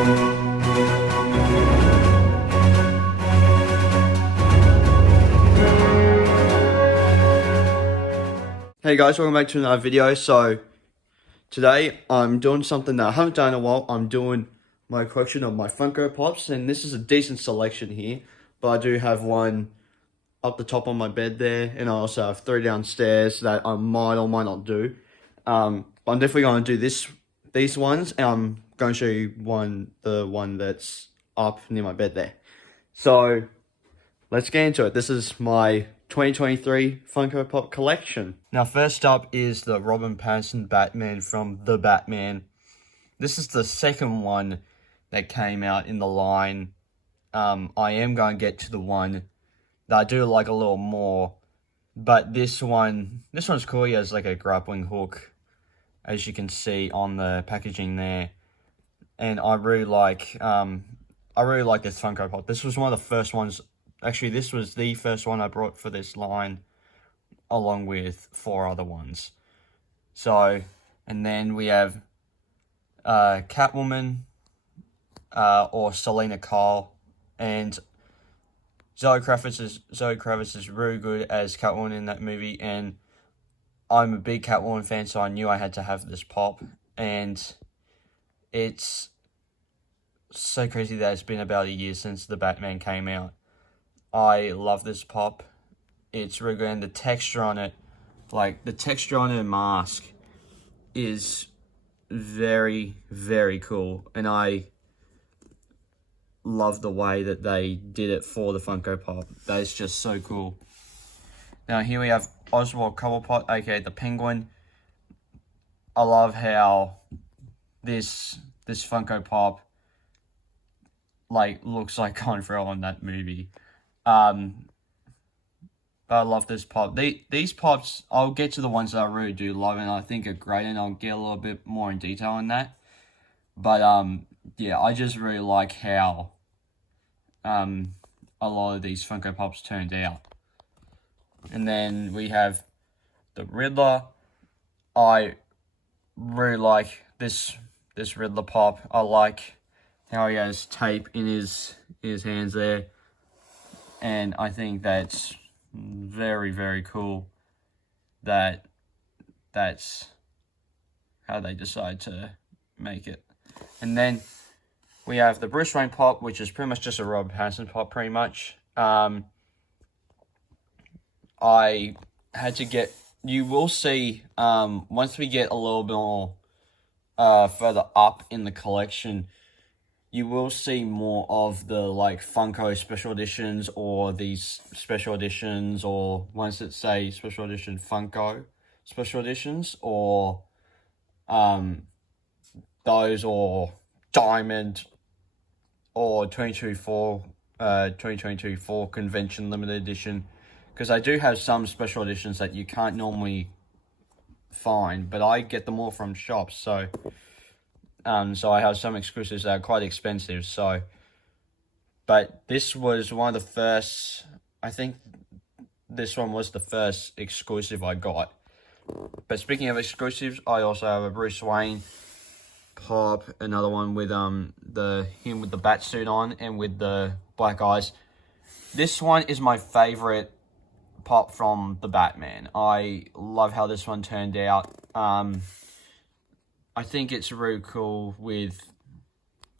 Hey guys, welcome back to another video. So today I'm doing something that I haven't done in a while. I'm doing my collection of my Funko Pops, and this is a decent selection here, but I do have one up the top on my bed there, and I also have 3 downstairs that I might or might not do. But I'm definitely going to do these ones, and I'm going to show you the one that's up near my bed there. So let's get into it. This is my 2023 Funko Pop Collection. Now, first up is the Robert Pattinson Batman from The Batman. This is the second one that came out in the line. I am going to get to the one that I do like a little more, but this one's cool. He has like a grappling hook, as you can see on the packaging there, and I really like this Funko Pop. This was one of the first ones. Actually, this was the first one I brought for this line, along with 4 other ones. So, and then we have Catwoman, or Selena Kyle, and Zoe Kravitz is really good as Catwoman in that movie, and I'm a big Catwoman fan, so I knew I had to have this pop, and it's so crazy that it's been about a year since The Batman came out. I love this pop. It's really good, and the texture on it, like the texture on her mask, is very, very cool, and I love the way that they did it for the Funko Pop. That is just so cool. Now here we have Oswald Cobblepot, aka the Penguin. I love how this Funko Pop looks like Colin Farrell in that movie. But I love this pop. These pops, I'll get to the ones that I really do love and I think are great, and I'll get a little bit more in detail on that. But yeah, I just really like how a lot of these Funko Pops turned out. And then we have the Riddler. I really like this Riddler pop. I like how he has tape in his hands there, and I think that's very, very cool that that's how they decide to make it. And then we have the Bruce Wayne pop, which is pretty much just a Robert Pattinson pop, pretty much. I had to get, you will see, once we get a little bit more further up in the collection, you will see more of the Funko special editions, or these special editions, or ones that say special edition Funko special editions, or those, or Diamond, or 2022 Fall Convention Limited Edition, because I do have some special editions that you can't normally find, but I get them all from shops, so I have some exclusives that are quite expensive. So, but this was one of the first, I think this one was the first exclusive I got. But speaking of exclusives, I also have a Bruce Wayne pop, another one with him with the bat suit on and with the black eyes. This one is my favorite pop from the Batman. I love how this one turned out. I think it's really cool with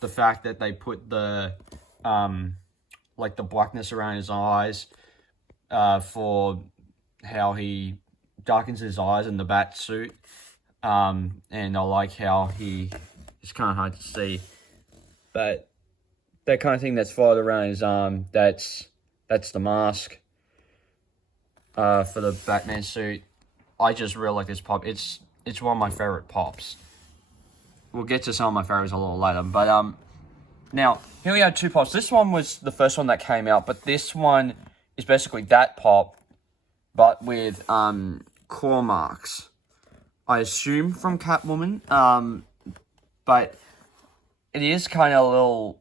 the fact that they put the the blackness around his eyes for how he darkens his eyes in the bat suit. And I like how it's kind of hard to see, but that kind of thing that's followed around his arm, that's the mask for the Batman suit. I just really like this pop. It's one of my favorite pops. We'll get to some of my favorites a little later, but now here we have 2 pops. This one was the first one that came out, but this one is basically that pop, but with claw marks, I assume from Catwoman. But it is kind of a little,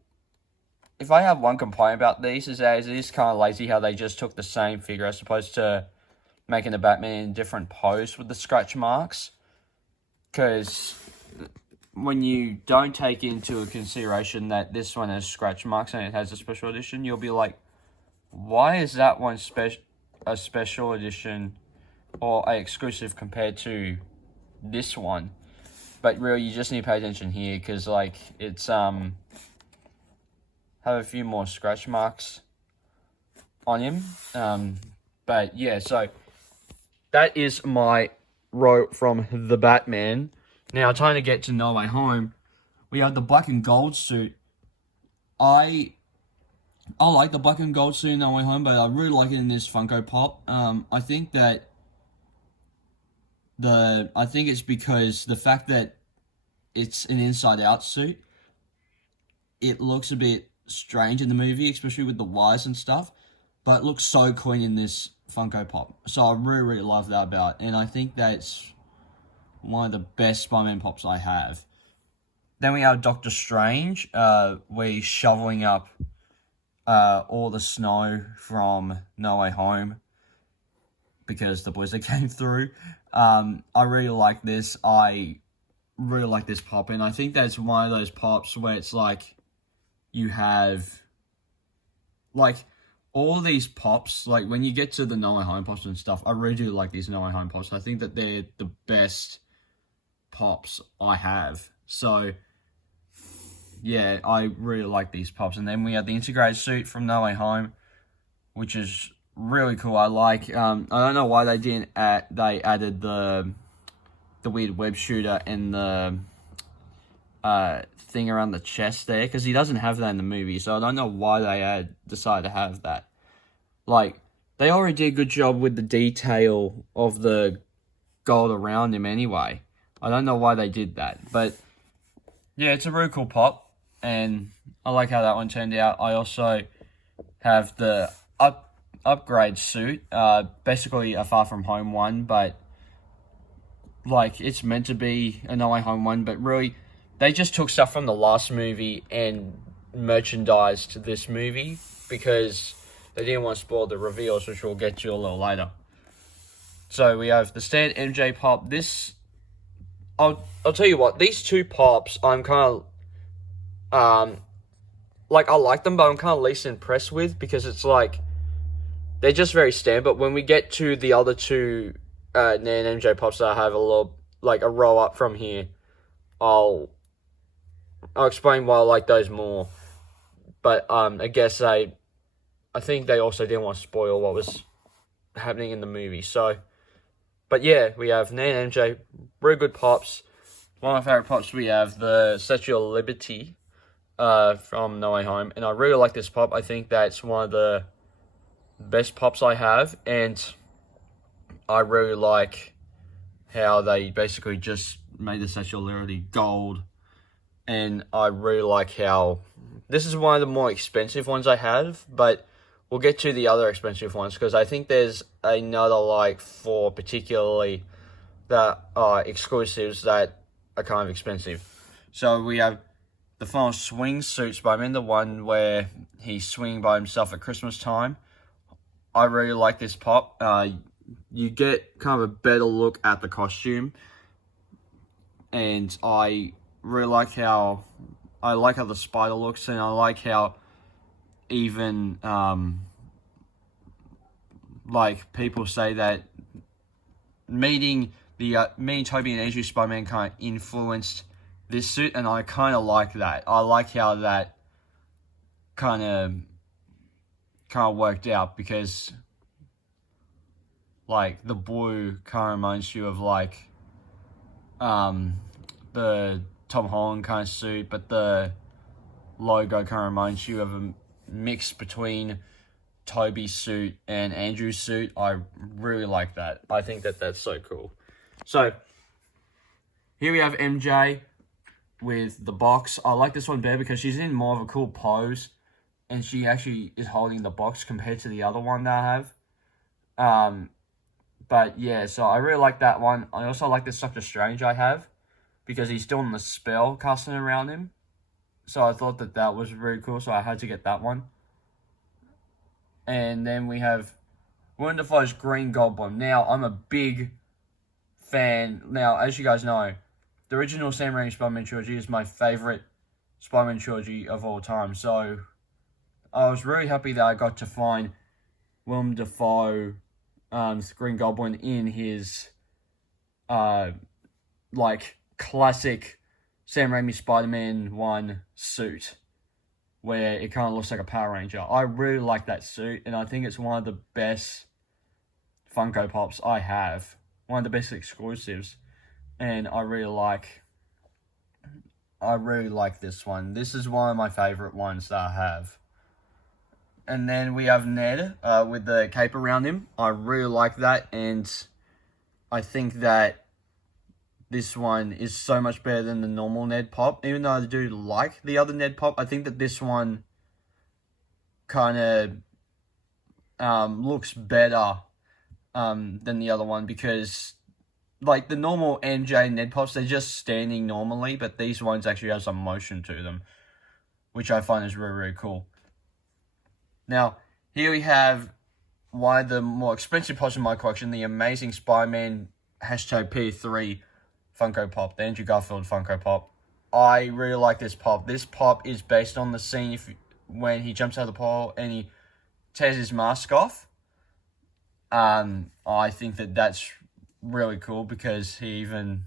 if I have one complaint about these, is that it is kind of lazy how they just took the same figure as opposed to making the Batman in a different pose with the scratch marks. Because when you don't take into consideration that this one has scratch marks and it has a special edition, you'll be like, why is that one a special edition or a exclusive compared to this one? But really, you just need to pay attention here because, like, it's have a few more scratch marks on him. But yeah, so that is my row from the Batman. Now, time to get to No Way Home. We have the black and gold suit. I like the black and gold suit in No Way Home, but I really like it in this Funko Pop. I think that I think it's because the fact that it's an inside-out suit, it looks a bit strange in the movie, especially with the wires and stuff, but it looks so clean in this Funko Pop. So I really, really love that about it, and I think that's one of the best Spider-Man Pops I have. Then we have Doctor Strange, where he's shoveling up all the snow from No Way Home because the blizzard came through. I really like this. I really like this pop, and I think that's one of those pops where it's like you have like all these pops, like when you get to the No Way Home pops and stuff, I really do like these No Way Home pops. I think that they're the best pops I have. So yeah, I really like these pops. And then we have the integrated suit from No Way Home, which is really cool. I like. I don't know why they didn't they added the weird web shooter and the thing around the chest there, because he doesn't have that in the movie. So I don't know why they decided to have that. Like, they already did a good job with the detail of the gold around him anyway. I don't know why they did that, but yeah, it's a really cool pop, and I like how that one turned out. I also have the upgrade suit, basically a Far From Home one, but like it's meant to be a No Way Home one, but really they just took stuff from the last movie and merchandised this movie because they didn't want to spoil the reveals, which we'll get to a little later. So we have the standard MJ pop. This, I'll tell you what, these two pops I'm kind of like, I like them, but I'm kind of least impressed with because it's like they're just very standard. But when we get to the other two Nan MJ pops that I have a little, like a row up from here, I'll explain why I like those more. But I guess I think they also didn't want to spoil what was happening in the movie. So, but yeah, we have Nan MJ, very good pops. One of my favorite pops, we have the Statue of Liberty from No Way Home, and I really like this pop. I think that's one of the best pops I have, and I really like how they basically just made the Statue of Liberty gold, and I really like how this is one of the more expensive ones I have, but we'll get to the other expensive ones because I think there's another like 4 particularly that are exclusives that are kind of expensive. So we have the final swing suits by him, the one where he's swinging by himself at Christmas time. I really like this pop. You get kind of a better look at the costume, and I really like how the spider looks, and I like how even like people say that meeting Tobey and Andrew Spider-Man kind of influenced this suit, and I kind of like that. I like how that kind of worked out because like the blue kind of reminds you of like the Tom Holland kind of suit, but the logo kind of reminds you of a mix between Tobey's suit and Andrew's suit. I really like that. I think that that's so cool. So here we have MJ with the box. I like this one better because she's in more of a cool pose, and she actually is holding the box compared to the other one that I have. But yeah, so I really like that one. I also like this Doctor Strange I have because he's doing the spell casting around him. So I thought that that was very cool, so I had to get that one. And then we have Willem Dafoe's Green Goblin. Now, I'm a big fan. Now, as you guys know, the original Sam Raimi Spider-Man trilogy is my favorite Spider-Man trilogy of all time. So I was really happy that I got to find Willem Dafoe, Green Goblin in his like classic Sam Raimi Spider-Man 1 suit, where it kind of looks like a Power Ranger. I really like that suit, and I think it's one of the best Funko Pops I have. One of the best exclusives. And I really like this one. This is one of my favorite ones that I have. And then we have Ned with the cape around him. I really like that, and I think that this one is so much better than the normal Ned Pop. Even though I do like the other Ned Pop, I think that this one kind of looks better than the other one, because like the normal MJ Ned Pops, they're just standing normally, but these ones actually have some motion to them, which I find is really, really cool. Now, here we have one of the more expensive pops in my collection, the Amazing Spider-Man #P3 Funko Pop, the Andrew Garfield Funko Pop. I really like this pop. This pop is based on the scene when he jumps out of the portal and he tears his mask off. I think that that's really cool, because he even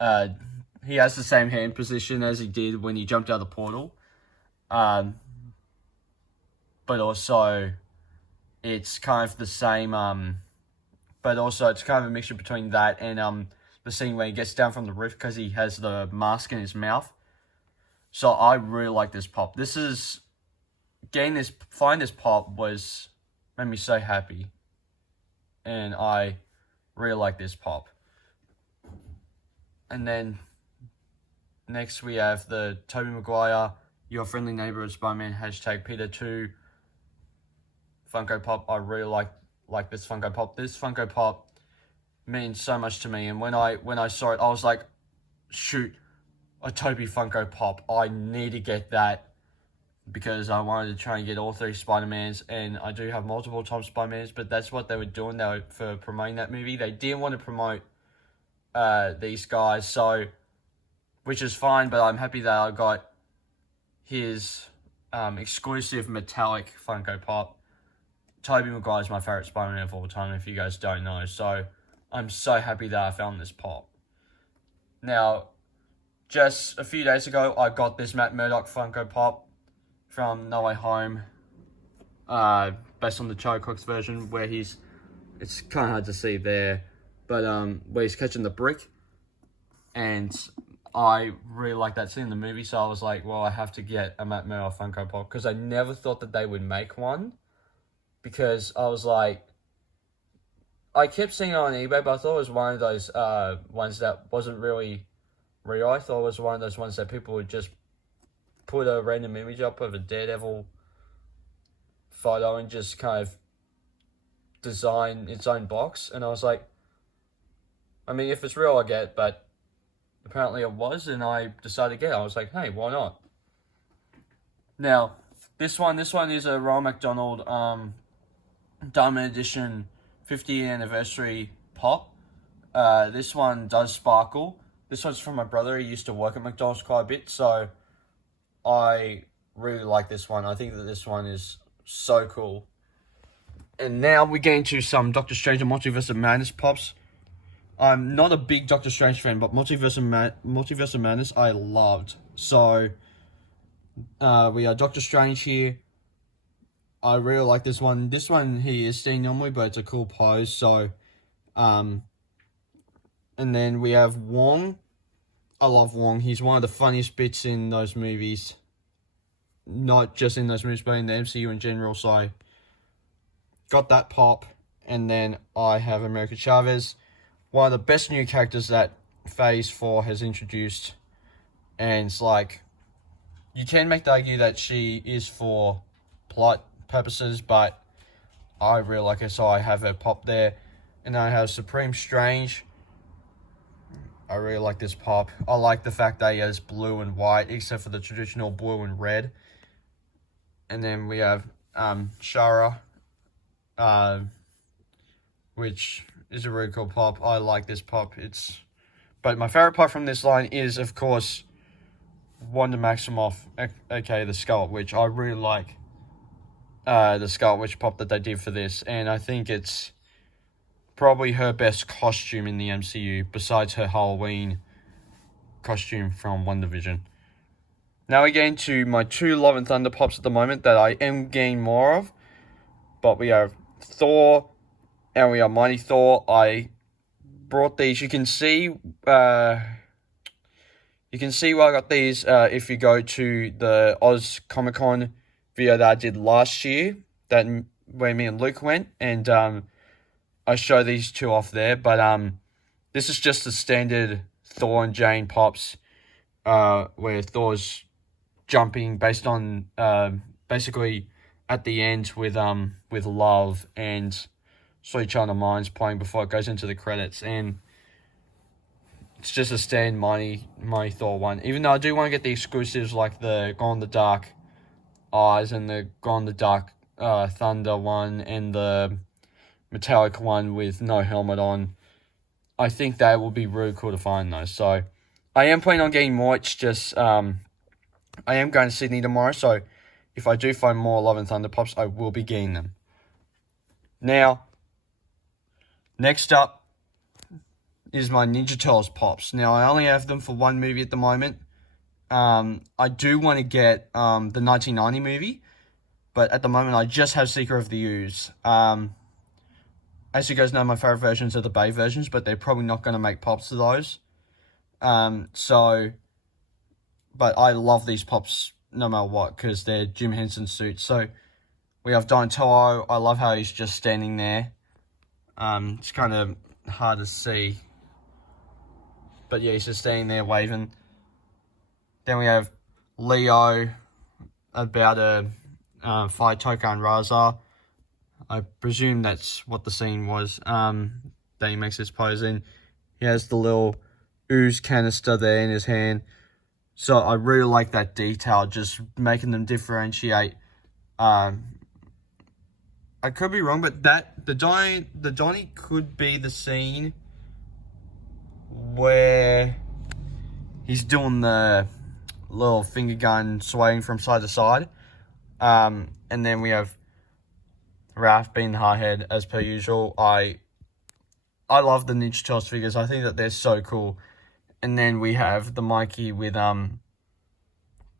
he has the same hand position as he did when he jumped out of the portal. But also it's kind of the same but also it's kind of a mixture between that and the scene where he gets down from the roof, because he has the mask in his mouth. So I really like this pop. Finding this pop made me so happy, and I really like this pop. And then next we have the Tobey Maguire, Your Friendly Neighborhood Spider-Man #Peter2 Funko Pop. I really like this Funko Pop. This Funko Pop means so much to me, and when I saw it, I was like, shoot, a Tobey Funko Pop. I need to get that, because I wanted to try and get all 3 Spider-Mans, and I do have multiple Tom Spider-Mans, but that's what they were doing. They were for promoting that movie. They didn't want to promote these guys, so, which is fine, but I'm happy that I got his exclusive metallic Funko Pop. Tobey Maguire is my favorite Spider-Man of all time, if you guys don't know, so I'm so happy that I found this pop. Now, just a few days ago, I got this Matt Murdock Funko Pop from No Way Home, based on the Charlie Cox version, where it's kind of hard to see there, but where he's catching the brick, and I really like that scene in the movie, so I was like, well, I have to get a Matt Murdock Funko Pop, because I never thought that they would make one, because I was like, I kept seeing it on eBay, but I thought it was one of those ones that wasn't really real. I thought it was one of those ones that people would just put a random image up of a Daredevil photo and just kind of design its own box. And I was like, I mean, if it's real, I get it, but apparently it was, and I decided to get it. I was like, hey, why not? Now, this one is a Ronald McDonald Diamond Edition 50th anniversary pop. This one does sparkle. This one's from my brother. He used to work at McDonald's quite a bit, so I really like this one. I think that this one is so cool. And now we get into some Doctor Strange and Multiverse of Madness pops. I'm not a big Doctor Strange fan, but Multiverse of Madness I loved. So we have Doctor Strange here. I really like this one. This one he is staying normally, but it's a cool pose. So, and then we have Wong. I love Wong. He's one of the funniest bits in those movies. Not just in those movies, but in the MCU in general. So I got that pop. And then I have America Chavez. One of the best new characters that Phase 4 has introduced. And it's like, you can make the argument that she is for plot purposes, but I really like her, so I have her pop there. And then I have Supreme Strange. I really like this pop. I like the fact that he has blue and white, except for the traditional blue and red. And then we have Shara, which is a really cool pop. I like this pop. It's But my favorite pop from this line is, of course, Wanda Maximoff, aka the Scarlet Witch. I really like the Scarlet Witch pop that they did for this, and I think it's probably her best costume in the MCU, besides her Halloween costume from WandaVision. Now we get into my 2 Love and Thunder pops at the moment that I am getting more of. But we have Thor, and we have Mighty Thor. I brought these. You can see where I got these if you go to the Oz Comic Con video that I did last year, where me and Luke went, and I show these 2 off there. But this is just the standard Thor and Jane pops, where Thor's jumping based on basically at the end with Love and Sweet Child of Mine's playing before it goes into the credits, and it's just a stand Mighty Thor one. Even though I do want to get the exclusives like the Glow in the Dark Eyes and the Glow in the Dark Thunder one and the metallic one with no helmet on. I think that will be really cool to find those. So I am planning on getting more. It's just I am going to Sydney tomorrow, so if I do find more Love and Thunder pops, I will be getting them. Now, next up is my Ninja Turtles pops. Now, I only have them for one movie at the moment. I do want to get the 1990 movie, but at the moment I just have Secret of the Ooze. As you guys know, my favorite versions are the Bay versions, but they're probably not going to make pops to those. But I love these pops no matter what, because they're Jim Henson suits. So we have Donatello. I love how he's just standing there. It's kind of hard to see, but yeah, he's just standing there waving. Then we have Leo about to fight Toka and Raza. I presume that's what the scene was. That he makes his pose in. He has the little ooze canister there in his hand. So I really like that detail, just making them differentiate. I could be wrong, but the Donnie could be the scene where he's doing the little finger gun swaying from side to side. And then we have Raph being the hardhead as per usual. I love the Ninja Turtles figures. I think that they're so cool. And then we have the Mikey with Num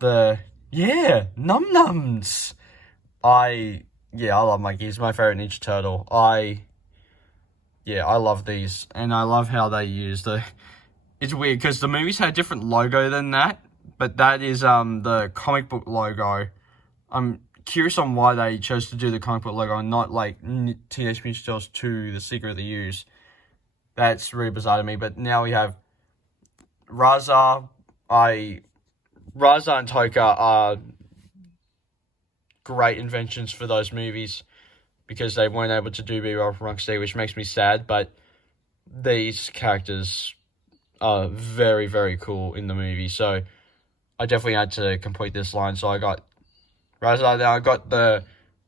Nums. I love Mikey. He's my favorite Ninja Turtle. I love these, and I love how they use the. It's weird because the movies had a different logo than that, but that is the comic book logo. I'm curious on why they chose to do the comic book logo and not like Teenage Mutant Ninja Turtles 2: The Secret of the Ooze. That's really bizarre to me. But now we have Raza and Toka are great inventions for those movies because they weren't able to do B-roll from Rocksteady, which makes me sad, but these characters are very, very cool in the movie, so I definitely had to complete this line. So I got Raza, then I got the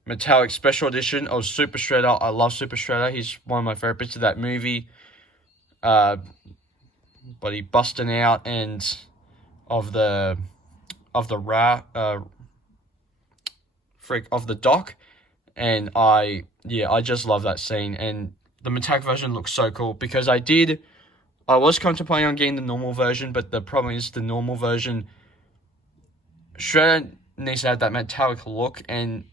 metallic special edition of Super Shredder. I love Super Shredder. He's one of my favorite bits of that movie. But he busting out and of the dock, and I just love that scene. And the metallic version looks so cool because I was contemplating on getting the normal version, but the problem is the normal version, Shredder needs to have that metallic look, and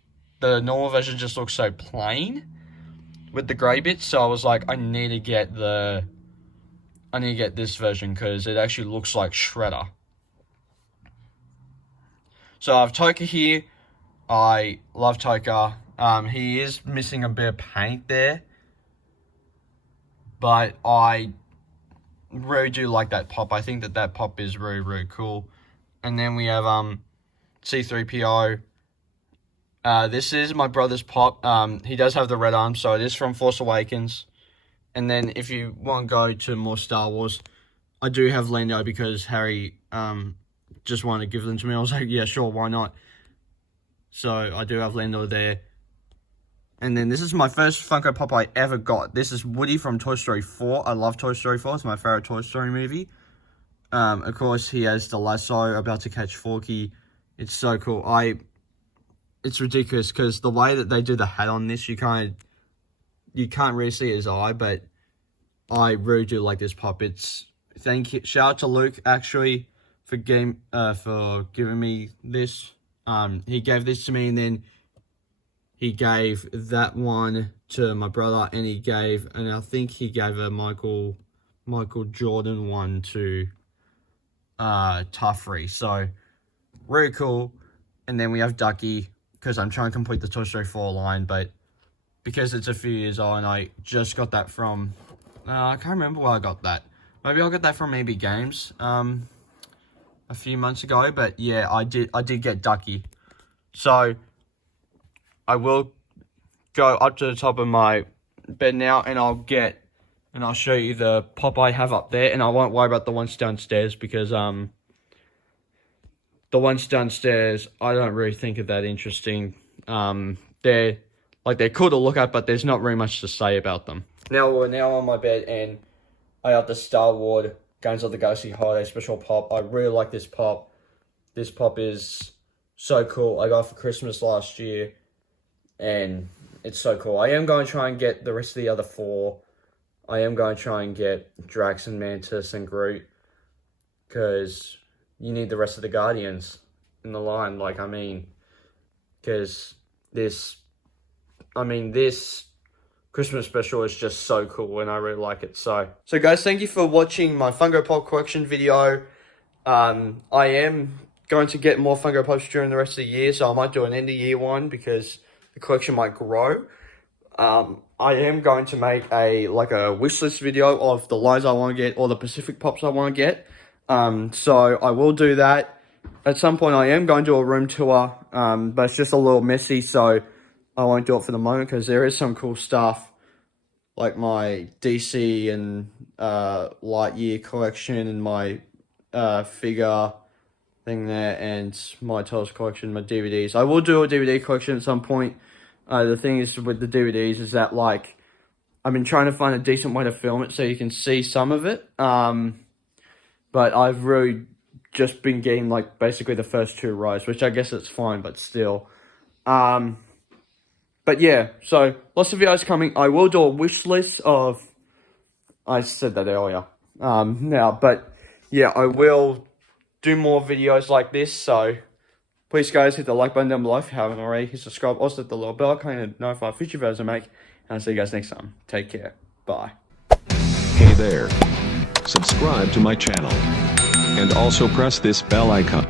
the normal version just looks so plain with the grey bits. So I was like, I need to get this version because it actually looks like Shredder. So I have Toka here. I love Toka. He is missing a bit of paint there, but I really do like that pop. I think that pop is really, really cool. And then we have C-3PO. This is my brother's pop. He does have the red arm, so it is from Force Awakens. And then if you want to go to more Star Wars, I do have Lando because Harry just wanted to give them to me. I was like, yeah, sure, why not? So I do have Lando there. And then this is my first Funko Pop I ever got. This is Woody from Toy Story 4. I love Toy Story 4. It's my favorite Toy Story movie. Of course, he has the lasso about to catch Forky. It's so cool. It's ridiculous because the way that they do the hat on this, you can't really see his eye, but I really do like this pop. Shout out to Luke actually for giving me this. He gave this to me, and then he gave that one to my brother, and I think he gave a Michael Jordan one to Tuffrey. So really cool. And then we have Ducky, because I'm trying to complete the Toy Story 4 line, but because it's a few years old and I just got that from I can't remember where I got that. Maybe I got that from EB Games a few months ago, but yeah, I did get Ducky. So I will go up to the top of my bed now, and I'll show you the pop I have up there, and I won't worry about the ones downstairs because the ones downstairs I don't really think are that interesting. They're cool to look at, but there's not very much to say about them. Now we're on my bed, and I have the Star Wars Guardians of the Galaxy Holiday Special pop. I really like this pop. This pop is so cool. I got it for Christmas last year, and it's so cool. I am going to try and get the rest of the other 4. I am going to try and get Drax and Mantis and Groot, because you need the rest of the Guardians in the line. Because this Christmas special is just so cool, and I really like it. So guys, thank you for watching my Funko Pop collection video. I am going to get more Funko Pops during the rest of the year, so I might do an end of year one because the collection might grow. I am going to make a wish list video of the lines I want to get or the Pacific Pops I want to get. So I will do that. At some point I am going to do a room tour, but it's just a little messy, so I won't do it for the moment because there is some cool stuff like my DC and Lightyear collection and my figure thing there, and my Toys collection, my DVDs. I will do a DVD collection at some point. The thing is with the DVDs is that I've been trying to find a decent way to film it so you can see some of it. But I've really just been getting basically the first 2 rows, which I guess it's fine, but still. But yeah, so lots of videos coming. I will do a wish list of, I said that earlier, but yeah, I will do more videos like this. So please guys, hit the like button down below if you haven't already. Hit subscribe, also hit the little bell icon to notify future videos I make. And I'll see you guys next time. Take care. Bye. Hey there. Subscribe to my channel. And also press this bell icon.